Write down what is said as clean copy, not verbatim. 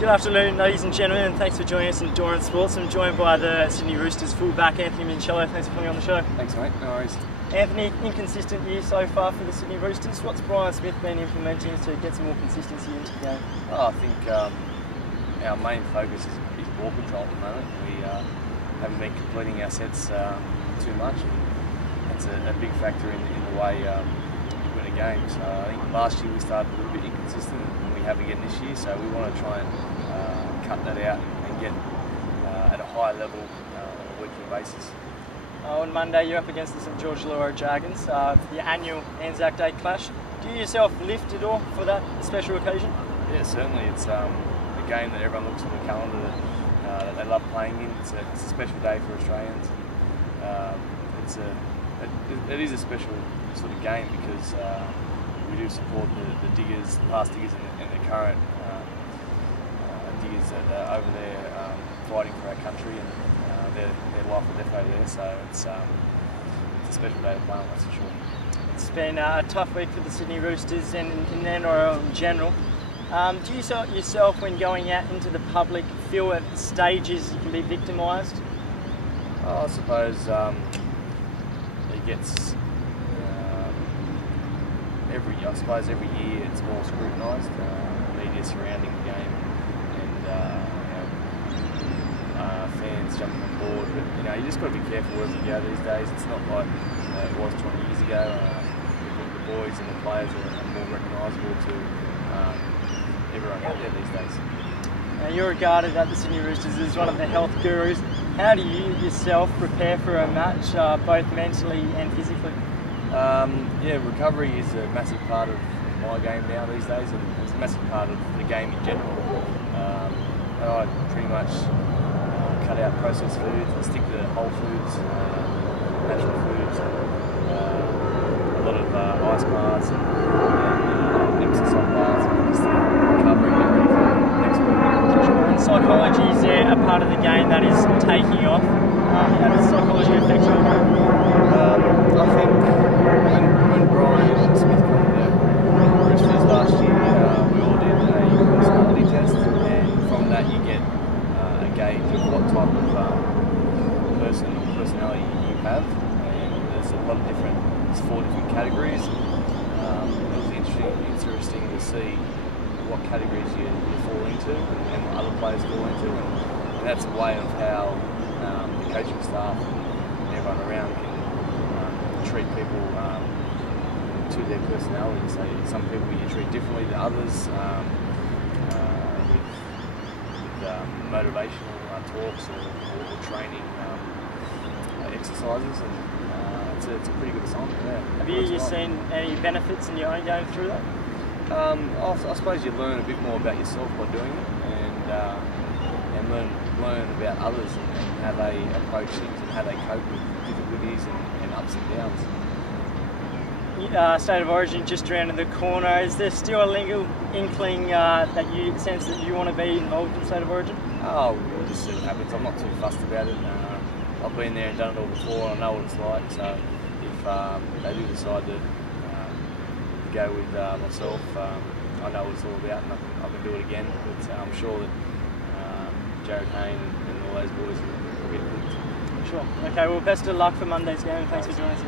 Good afternoon, ladies and gentlemen, and thanks for joining us in Doran Sports. I'm joined by the Sydney Roosters fullback Anthony Minichiello. Thanks for coming on the show. Thanks, mate. No worries. Anthony, inconsistent year so far for the Sydney Roosters. What's Brian Smith been implementing to get some more consistency into the game? I think our main focus is ball control at the moment. We haven't been completing our sets too much. That's a big factor in the way you win a game. So I think last year we started a little bit inconsistent, and we have again this year. So we want to try and cut that out and get at a higher level on a weekly basis. On Monday, you're up against the St George Illawarra Dragons, the annual ANZAC Day clash. Do you yourself lift at all for that special occasion? Yeah, certainly. It's a game that everyone looks at the calendar that they love playing in. It's a special day for Australians. It is a special sort of game because we do support the diggers, the past diggers and the current diggers that are over there fighting for our country, and their life or death over there. So it's a special day to play on, that's for sure. It's been a tough week for the Sydney Roosters and in the NRL in general. Do you yourself, when going out into the public, feel at stages you can be victimised? I suppose it gets every year it's more scrutinised. Media surrounding the game and fans jumping on board, but you just got to be careful wherever you go these days. It's not like it was 20 years ago. The boys and the players are more recognisable to everyone out there these days. Now, you're regarded at the Sydney Roosters as one of the health gurus. How do you yourself prepare for a match, both mentally and physically? Yeah, recovery is a massive part of my game now these days, and it's a massive part of the game in general. I pretty much cut out processed foods and stick to whole foods, natural foods, a lot of ice baths and exercise baths, and just recovery and get ready for next week. And psychology is there a part of the game that is taking off? How does psychology affect you? I think when Brian Smith came to Roosters last year, we all did a personality test, and from that you get a gauge of what type of person or personality you have, and there's a lot of there's 4 different categories. It was interesting to see what categories you fall into and what other players fall into, and that's a way of how the coaching staff and everyone around can treat people to their personality. So some people you treat differently to others with motivational talks or training exercises, and it's a pretty good assignment. Yeah. Have you seen any benefits in your own game through that? I suppose you learn a bit more about yourself by doing it, and learn about others and how they approach things and how they cope with difficulties and ups and downs. State of Origin just around the corner. Is there still a legal inkling that you sense that you want to be involved in State of Origin? Oh, we'll just see what happens. I'm not too fussed about it. I've been there and done it all before. I know what it's like. So if they do decide to go with myself, I know what it's all about, and I can do it again. But I'm sure that Jared Hayne and all those boys will get hooked. Sure. Okay, well, best of luck for Monday's game. Thanks for joining us.